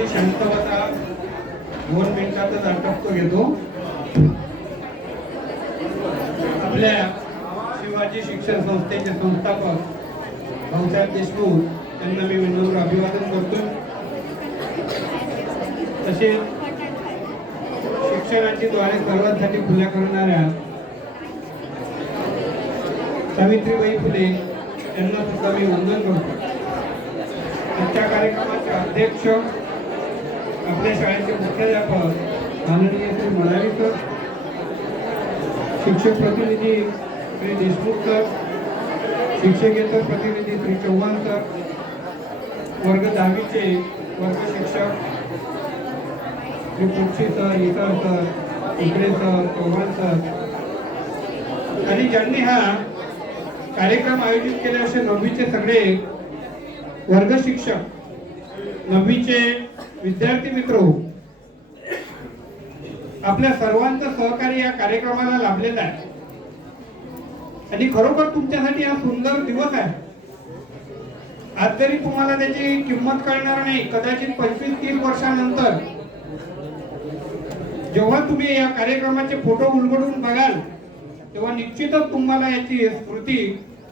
माझी शांतवता. दोन मिनिटातच आटपतो घेतो. आपल्या शिवाजी शिक्षण संस्थेचे संस्थापक भाऊसाहेब देशमुख त्यांना मी विनम्र अभिवादन करतो तसेच शिक्षणाची द्वारे सर्वांसाठी खुल्या करणाऱ्या सावित्रीबाई फुले यांना सुद्धा मी वंदन करतो आजच्या कार्यक्रमाचे अध्यक्ष आपल्या शाळेचे मुख्याध्यापक माननीय श्री मडावीकर शिक्षक प्रतिनिधी श्री देशमुखकर शिक्षकेतर प्रतिनिधी श्री चव्हाण वर्ग दहावीचे वर्ग शिक्षक श्री पुक्षी सर इतर सर इकडे सर चव्हाण सर. आणि ज्यांनी हा कार्यक्रम आयोजित केले असे नववीचे सगळे वर्ग शिक्षक नववीचे विद्यार्थी मित्र हो, आपल्या सर्वांचं सहकार्य या कार्यक्रमाला लाभलेलं आहे. आणि खरोखर तुमच्यासाठी हा सुंदर दिवस आहे. आज जरी तुम्हाला त्याची किंमत कळणार नाही कदाचित पंचवीस तीस वर्षानंतर जेव्हा तुम्ही या कार्यक्रमाचे फोटो उलगडून बघाल तेव्हा निश्चितच तुम्हाला याची स्मृती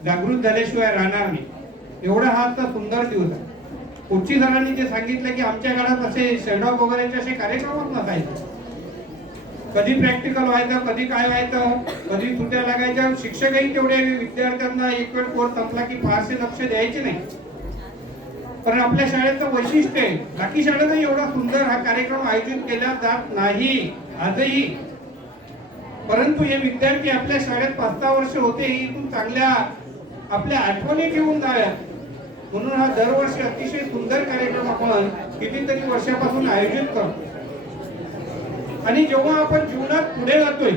जागृत झाल्याशिवाय राहणार नाही. एवढा हा आजचा सुंदर दिवस आहे. पुढची जणांनी जे सांगितलं की आमच्या काळात असे शेडॉक वगैरेचे असे कार्यक्रमच नसायचे. कधी प्रॅक्टिकल व्हायचं कधी काय व्हायचं कधी सुट्या लागायच्या शिक्षकही तेवढे विद्यार्थ्यांना एक वेळ कोर्स संपला की फारसे लक्ष द्यायचे नाही. पण आपल्या शाळेचं वैशिष्ट्य आहे बाकी शाळेतही एवढा सुंदर हा कार्यक्रम आयोजित केला जात नाही आजही. परंतु हे विद्यार्थी आपल्या शाळेत पाच सहा वर्ष होते इथून चांगल्या आपल्या आठवणी ठेवून जाव्यात. म्हणून हा दरवर्षी अतिशय सुंदर कार्यक्रम आपण कितीतरी वर्षापासून आयोजित करतो. आणि जेव्हा आपण जीवनात पुढे जातोय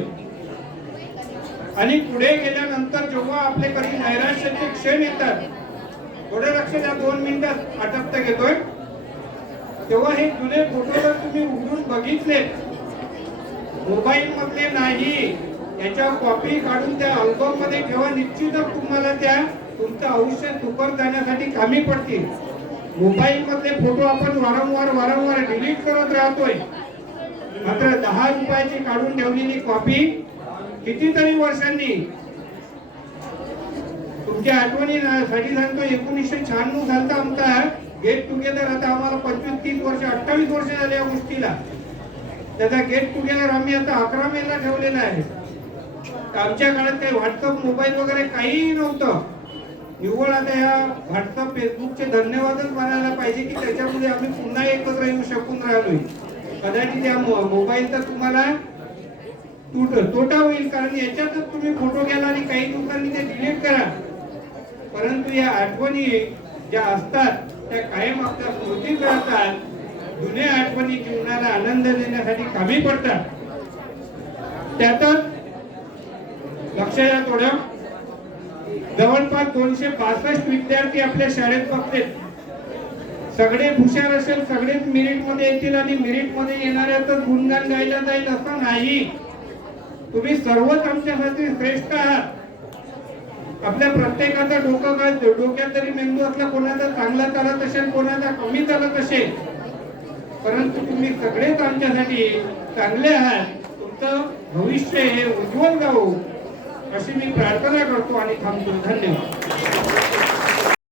आणि पुढे गेल्यानंतर जेव्हा आपले कधी नैराश्याचे क्षण येतात थोडे लक्ष द्या दोन मिनिटात आटपता घेतोय. तेव्हा हे जुने फोटो जर तुम्ही उघडून बघितले मोबाईल मधले नाही याच्या कॉपी काढून त्या अल्बममध्ये ठेवा निश्चितच तुम्हाला त्या तुमचं आयुष्य सुकर जाण्यासाठी कामी पडतील. मोबाईल मधले फोटो आपण वारंवार वारंवार डिलीट करत राहतोय. मात्र दहा रुपयाची काढून ठेवलेली कॉपी कितीतरी वर्षांनी तुमच्या आठवणीसाठी सांगतो एकोणीसशे शहाण्णव सालचा आमचा गेट टुगेदर आता आम्हाला पंचवीस तीस वर्ष अठ्ठावीस वर्ष झाले या गोष्टीला. त्याचा गेट टुगेदर आम्ही आता अकरा मेला ठेवलेला आहे. आमच्या काळात काही व्हॉट्सअप मोबाईल वगैरे काहीही नव्हतं. निव्वळ आता या व्हॉट्सअप फेसबुकचे धन्यवादच म्हणायला पाहिजे की त्याच्यामध्ये आम्ही पुन्हा एकत्र येऊ शकून राहिलोय. कदाचित या मोबाईलचा तुम्हाला तोट तोटा होईल कारण याच्यातच तुम्ही फोटो घ्याल आणि काही दिवसांनी ते डिलीट करा. परंतु या आठवणी ज्या असतात त्या कायम आपल्या स्मृतीत राहतात. जुन्या आठवणी जीवनाला आनंद देण्यासाठी कामी पडतात. त्यातच लक्ष या थोडं. जवळपास दोनशे पासष्ट विद्यार्थी आपल्या शाळेत बघते सगळे हुशार असेल सगळेच मिरिटमध्ये येतील आणि मिरिटमध्ये येणाऱ्याच गुणगान गायला जाईल असं नाही. तुम्ही सर्वच आमच्यासाठी श्रेष्ठ आहात. आपल्या प्रत्येकाचा डोकं काय डोक्यात जरी मेंदू असला कोणाचा चांगला चालत असेल कोणाचा कमी चालत असेल परंतु तुम्ही सगळेच आमच्यासाठी चांगले आहात. तुमचं भविष्य हे उज्ज्वल जाऊ अशी मी प्रार्थना करतो आणि थांबतो. धन्यवाद.